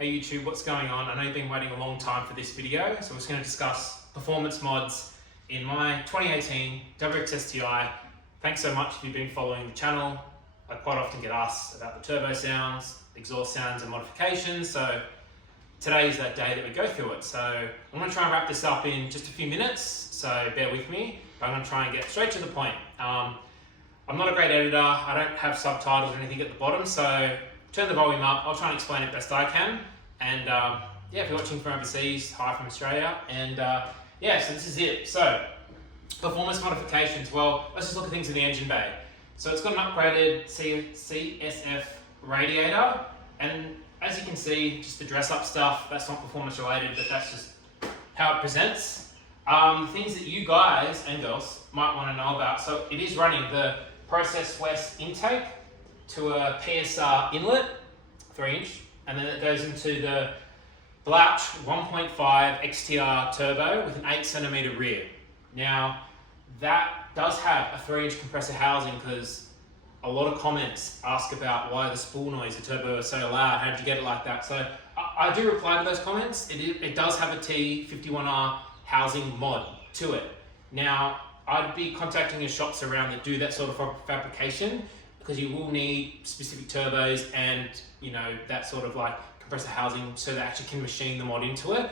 Hey YouTube, what's going on? I know you've been waiting a long time for this video, so we're just going to discuss performance mods in my 2018 varex Sti. Thanks so much if you've been following the channel. I quite often get asked about the turbo sounds, exhaust sounds and modifications, so today is that day that we go through it. So I'm going to try and wrap this up in just a few minutes, so bear with me, but I'm going to try and get straight to the point. I'm not a great editor, I don't have subtitles or anything at the bottom, so turn the volume up, I'll try and explain it best I can. And yeah, if you're watching from overseas, hi from Australia. And yeah, so this is it. So, performance modifications, well, let's just look at things in the engine bay. So it's got an upgraded CSF radiator, and as you can see, just the dress up stuff, that's not performance related, but that's just how it presents. Things that you guys and girls might want to know about. So it is running the Process West intake to a PSR inlet, 3-inch, and then it goes into the blouch 1.5 XTR turbo with an 8cm rear. Now, that does have a 3-inch compressor housing because a lot of comments ask about why the spool noise, the turbo is so loud, how did you get it like that? So I do reply to those comments. It does have a T51R housing mod to it. Now, I'd be contacting your shops around that do that sort of fabrication, because you will need specific turbos and, you know, that sort of like compressor housing so they actually can machine the mod into it.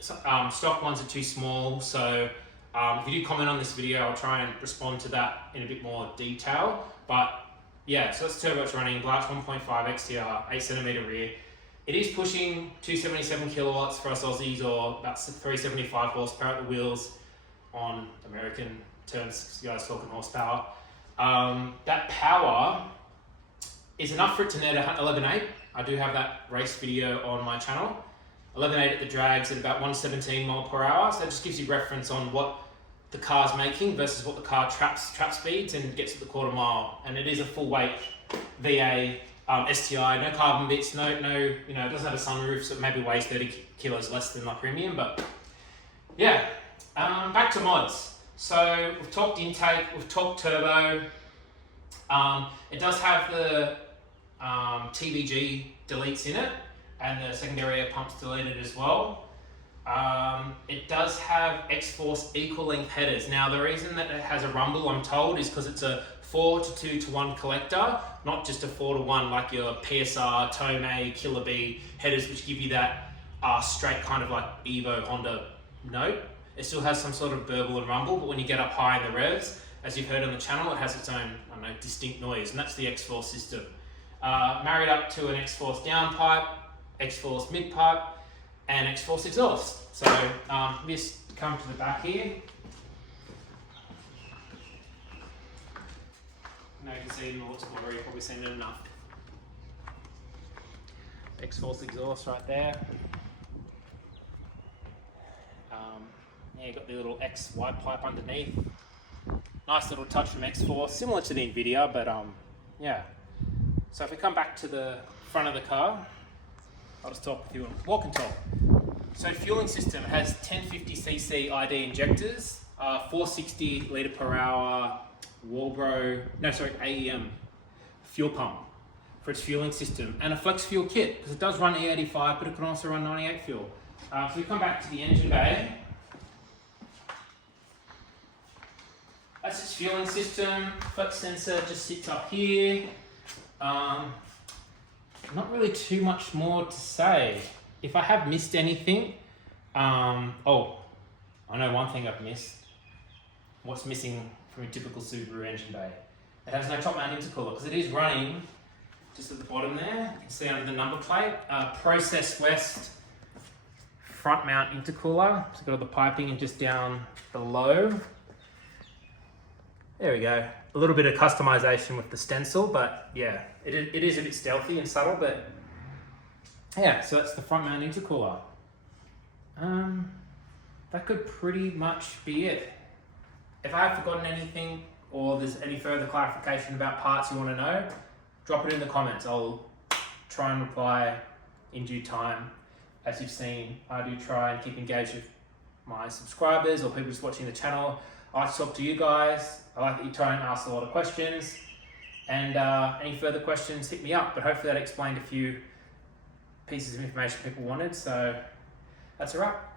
So, stock ones are too small, so if you do comment on this video, I'll try and respond to that in a bit more detail. But yeah, so that's turbo it's running, blouch 1.5 XTR, 8cm rear. It is pushing 277 kilowatts for us Aussies, or about 375 horsepower at the wheels on American terms, you guys talking horsepower. That power is enough for it to net 11.8. I do have that race video on my channel. 11.8 at the drags at about 117 mile per hour. So that just gives you reference on what the car's making versus what the car trap speeds and gets at the quarter mile. And it is a full weight VA STI, no carbon bits, no, you know, it doesn't have a sunroof, so it maybe weighs 30 kilos less than my premium, but yeah. Back to mods. So we've talked intake, we've talked turbo. It does have the TVG deletes in it, and the secondary air pumps deleted as well. It does have Xforce equal length headers. Now the reason that it has a rumble, I'm told, is because it's a 4:2:1 collector, not just a 4:1 like your PSR, Tomei, Killer Bee headers, which give you that straight kind of like Evo Honda note. It still has some sort of burble and rumble, but when you get up high in the revs, as you've heard on the channel, it has its own, I don't know, distinct noise, and that's the Xforce system. Married up to an Xforce downpipe, Xforce midpipe, and Xforce exhaust. So just come to the back here. Now you can see it all looks blurry, you've probably seen it enough. Xforce exhaust right there. Yeah, you've got the little X wide pipe underneath. Nice little touch from Xforce, similar to the Nvidia, but yeah. So if we come back to the front of the car, I'll just talk with you and walk and talk. So fueling system has 1050cc ID injectors, 460 litre per hour AEM fuel pump for its fueling system, and a flex fuel kit, because it does run E85, but it can also run 98 fuel. So we come back to the engine bay. That's its fueling system. Flex sensor just sits up here. Not really too much more to say. If I have missed anything, oh, I know one thing I've missed. What's missing from a typical Subaru engine bay? It has no top mount intercooler, because it is running just at the bottom there. You can see under the number plate, Process West front mount intercooler. So got all the piping and just down below. There we go. A little bit of customization with the stencil, but yeah, it is a bit stealthy and subtle, but yeah, so that's the front mount intercooler. That could pretty much be it. If I have forgotten anything, or there's any further clarification about parts you want to know, drop it in the comments. I'll try and reply in due time. As you've seen, I do try and keep engaged with my subscribers or people just watching the channel. I like to talk to you guys. I like that you try and ask a lot of questions. And any further questions, hit me up. But hopefully that explained a few pieces of information people wanted. So that's a wrap.